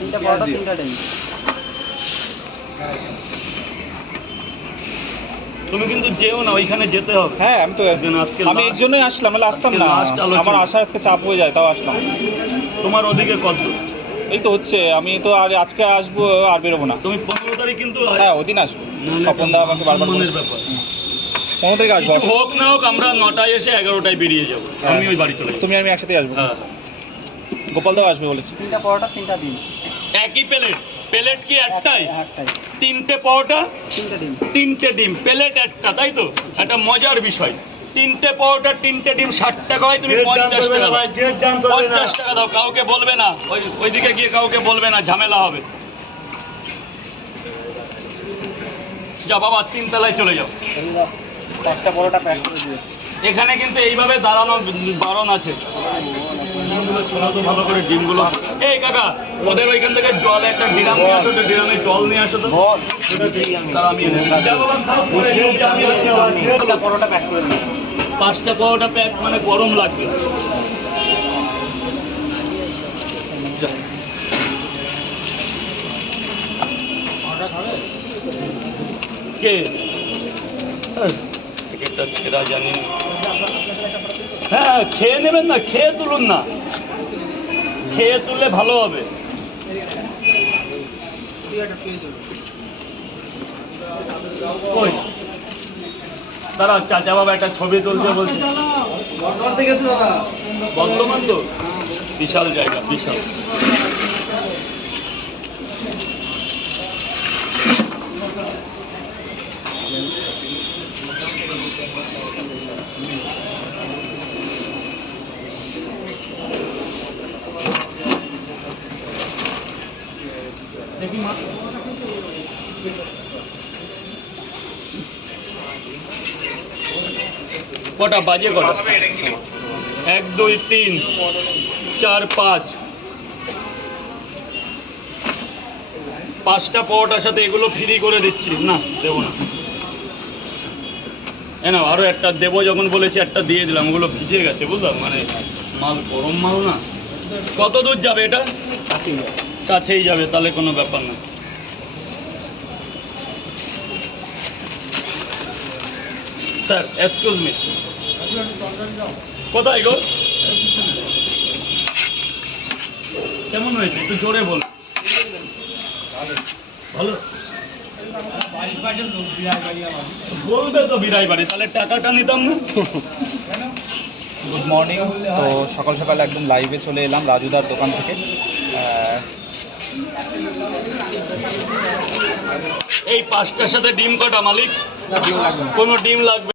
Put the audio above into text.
তিনটা তিনটা তুমি কিন্তু যেও না ওইখানে যেতে হবে। হ্যাঁ আমি তো আজকে আমি এর জন্যই আসলাম নাহলে আসতাম না। আমার আশা আজকে চাপ হয়ে যায় তাও আসলাম। তোমার ওদিকে কত এই তো হচ্ছে আমি তো আর আজকে আসব আর বেরোবো না। তুমি পনেরো তারিখ কিন্তু হ্যাঁ ওদিন আসব। স্বপন দা আমাকে বারবার বলেছে। ব্যাপার। পনেরো তারিখ আসব। হোক না হোক আমরা নটায় এসে এগারোটায় বেরিয়ে যাব। হ্যাঁ। আমি ওই বাড়ি চলে তুমি আমি একসাথে আসব। হ্যাঁ। গোপাল দাও আসবে বলেছি। তিনটা পরোটা তিনটা ডিম। একই প্লেট। প্লেট কি একটাই? তিনটে পরোটা? তিনটে ডিম। প্লেট একটা তাই তো? একটা মজার বিষয়। তিনটে পরোটা তিনটে ডিম ষাট টাকা হয় তুমি পঞ্চাশ টাকা দাও। পঞ্চাশ টাকা দাও কাউকে বলবে না। ওই ওইদিকে গিয়ে কাউকে বলবে না ঝামেলা হবে। যা বাবা তিন তলায় চলে যাও। পাঁচটা পরোটা প্যাক করে দিও। এখানে কিন্তু এইভাবে দাঁড়ানো বারণ আছে। ডিমগুলো ছোলা তো ভালো করে ডিমগুলো এই কাকা ওদের ওইখান থেকে জল একটা ডিরাম নিয়ে আসো তো ডিরামে জল নিয়ে আসো তো। তারা আমি আছি। তিনটা পরোটা প্যাক করে পাঁচটা পরোটা প্যাক মানে গরম লাগবে। কে? টিকিটটা ছেঁড়া জানি। হ্যাঁ খেয়ে নেবেন না খেয়ে তুলুন না। খেয়ে তুললে ভালো হবে। দাঁড়া চাচা বাবা একটা ছবি তুলছে বলছে। বর্ধমান তো? বিশাল জায়গা বিশাল। কটা? বাজে কটা? এক, দুই, তিন, চার, পাঁচ। পাঁচটা পরোটার সাথে এগুলো ফ্রি করে দিচ্ছি। না, দেবো না। এ না আরও একটা দেবো যখন বলেছি, একটা দিয়ে দিলাম। ওগুলো ভিজে গেছে, বুঝলাম? মানে মাল গরম মাল না। কত দূর যাবে এটা? কাছেই যাবে, তাহলে কোনো ব্যাপার না। স্যার এক্সকিউজ মি কোথায় গো? কেমন হয়েছে? একটু জোরে বল। বলবে তো বাড়ি, তাহলে টাকাটা নিতাম না। গুড মর্নিং তো সকাল সকাল একদম লাইভে চলে এলাম, রাজুদার দোকান থেকে। এই পাঁচটার সাথে ডিম কটা মালিক? কোনো ডিম লাগবে